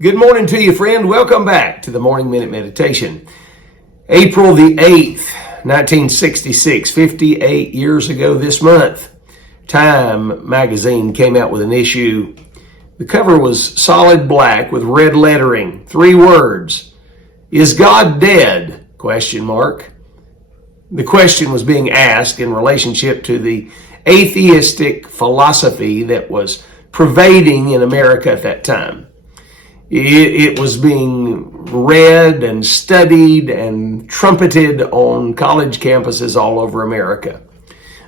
Good morning to you, friend. Welcome back to the Morning Minute Meditation. April the 8th, 1966, 58 years ago this month, Time magazine came out with an issue. The cover was solid black with red lettering, 3 words. Is God dead? Question mark. The question was being asked in relationship to the atheistic philosophy that was pervading in America at that time. It was being read and studied and trumpeted on college campuses all over America.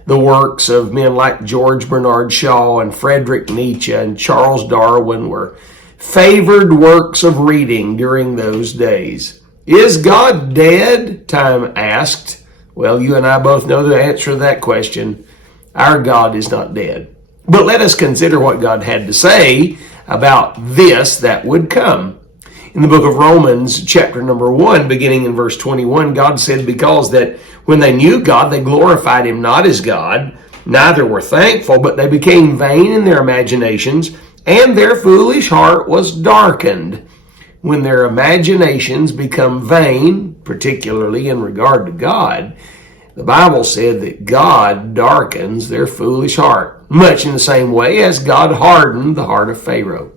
The works of men like George Bernard Shaw and Friedrich Nietzsche and Charles Darwin were favored works of reading during those days. Is God dead? Time asked. Well, you and I both know the answer to that question. Our God is not dead. But let us consider what God had to say about this that would come. In the book of Romans, chapter number 1, beginning in verse 21, God said, because that when they knew God, they glorified him not as God, neither were thankful, but they became vain in their imaginations, and their foolish heart was darkened. When their imaginations become vain, particularly in regard to God, the Bible said that God darkens their foolish heart, much in the same way as God hardened the heart of Pharaoh.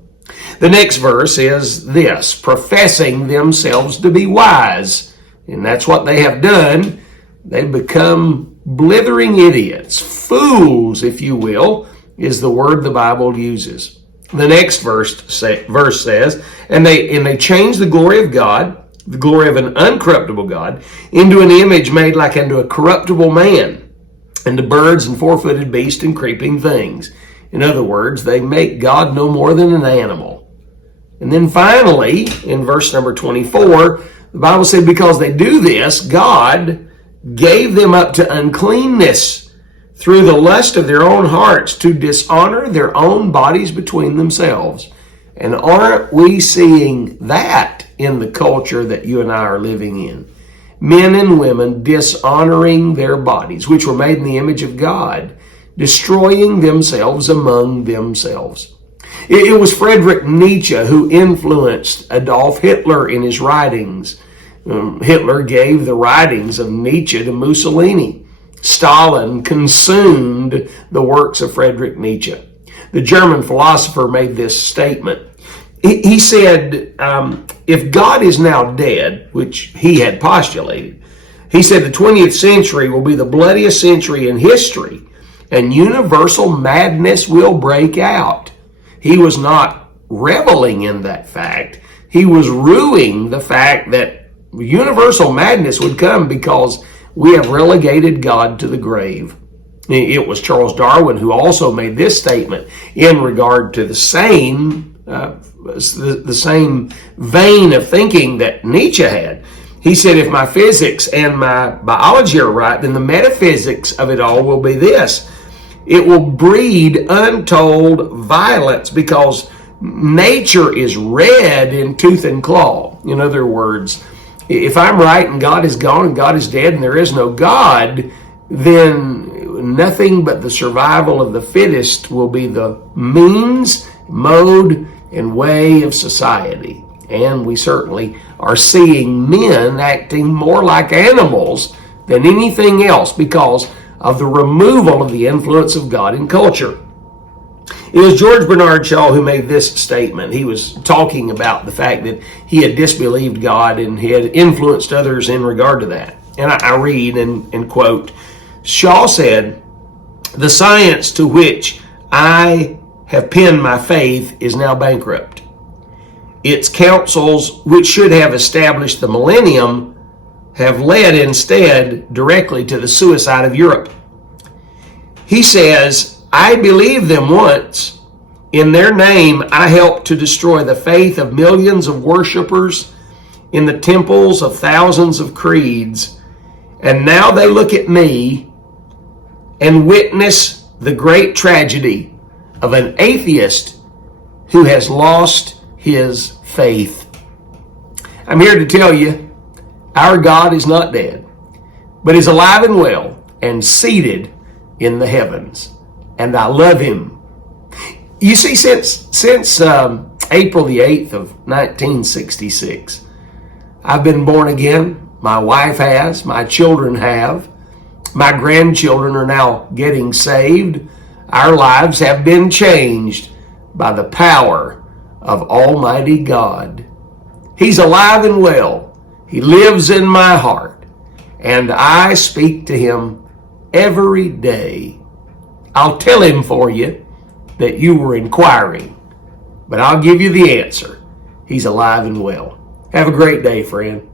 The next verse is this, professing themselves to be wise. And that's what they have done. They've become blithering idiots. Fools, if you will, is the word the Bible uses. The next verse says, and they changed the glory of God, the glory of an uncorruptible God, into an image made like unto a corruptible man, and to birds and four-footed beasts and creeping things. In other words, they make God no more than an animal. And then finally, in verse number 24, the Bible said, because they do this, God gave them up to uncleanness through the lust of their own hearts to dishonor their own bodies between themselves. And aren't we seeing that in the culture that you and I are living in? Men and women dishonoring their bodies, which were made in the image of God, destroying themselves among themselves. It was Friedrich Nietzsche who influenced Adolf Hitler in his writings. Hitler gave the writings of Nietzsche to Mussolini. Stalin consumed the works of Friedrich Nietzsche. The German philosopher made this statement. He said, if God is now dead, which he had postulated, he said the 20th century will be the bloodiest century in history, and universal madness will break out. He was not reveling in that fact. He was rueing the fact that universal madness would come because we have relegated God to the grave. It was Charles Darwin who also made this statement in regard to the same vein of thinking that Nietzsche had. He said, if my physics and my biology are right, then the metaphysics of it all will be this. It will breed untold violence because nature is red in tooth and claw. In other words, if I'm right and God is gone and God is dead and there is no God, then nothing but the survival of the fittest will be the means, mode, and way of society. And we certainly are seeing men acting more like animals than anything else because of the removal of the influence of God in culture. It was George Bernard Shaw who made this statement. He was talking about the fact that he had disbelieved God and he had influenced others in regard to that. And I read and quote, Shaw said, the science to which I have pinned my faith is now bankrupt. Its councils, which should have established the millennium, have led instead directly to the suicide of Europe. He says, I believed them once. In their name, I helped to destroy the faith of millions of worshipers in the temples of thousands of creeds. And now they look at me and witness the great tragedy of an atheist who has lost his faith. I'm here to tell you, our God is not dead, but is alive and well and seated in the heavens. And I love him. You see, since April the 8th of 1966, I've been born again. My wife has. My children have. My grandchildren are now getting saved. Our lives have been changed by the power of Almighty God. He's alive and well. He lives in my heart, and I speak to him every day. I'll tell him for you that you were inquiring, but I'll give you the answer. He's alive and well. Have a great day, friend.